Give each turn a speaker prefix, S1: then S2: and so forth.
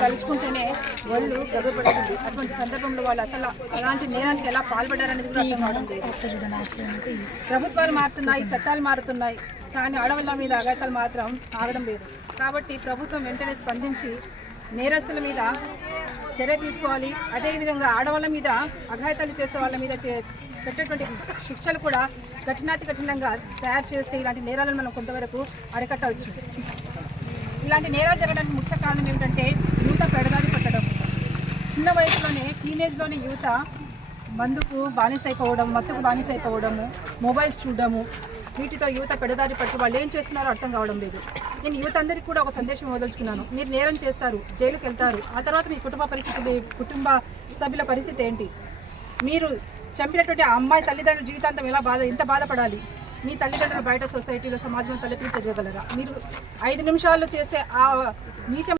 S1: తలుచుకుంటేనే వాళ్ళు గర్వపడుతుంది అటువంటి సందర్భంలో వాళ్ళు అసలు అలాంటి నేరానికి ఎలా పాల్పడారనేది కూడా ప్రభుత్వాలు మారుతున్నాయి చట్టాలు మారుతున్నాయి కానీ ఆడవాళ్ళ మీద అఘాతాలు మాత్రం ఆగడం లేదు. కాబట్టి ప్రభుత్వం వెంటనే స్పందించి నేరస్తుల మీద చర్య తీసుకోవాలి. అదేవిధంగా ఆడవాళ్ళ మీద అఘాయితాలు చేసే వాళ్ళ మీద చే పెట్టేటువంటి శిక్షలు కూడా కఠినాతి కఠినంగా తయారు చేస్తే ఇలాంటి నేరాలను మనం కొంతవరకు అరికట్టవచ్చు. ఇలాంటి నేరాలు జరగడానికి ముఖ్య కారణం ఏమిటంటే యువత పెడదారి పట్టడం చిన్న వయసులోనే టీనేజ్లోనే యువత మందుకు బానిసైపోవడం మత్తుకు అయిపోవడము మొబైల్స్ చూడడము వీటితో యువత పెడదారి పట్టి వాళ్ళు ఏం చేస్తున్నారో అర్థం కావడం లేదు. నేను యువత అందరికీ కూడా ఒక సందేశం వదలుచుకున్నాను మీరు నేరం చేస్తారు జైలుకి వెళ్తారు. ఆ తర్వాత మీ కుటుంబ పరిస్థితి కుటుంబ సభ్యుల పరిస్థితి ఏంటి? మీరు చంపినటువంటి ఆ అమ్మాయి తల్లిదండ్రుల జీవితాంతం ఎలా బాధ ఎంత బాధపడాలి? మీ తల్లిదండ్రులు బయట సొసైటీలో సమాజంలో తల్లిదండ్రులు తెలియగలరా? మీరు ఐదు నిమిషాలు చేసే ఆ నీచం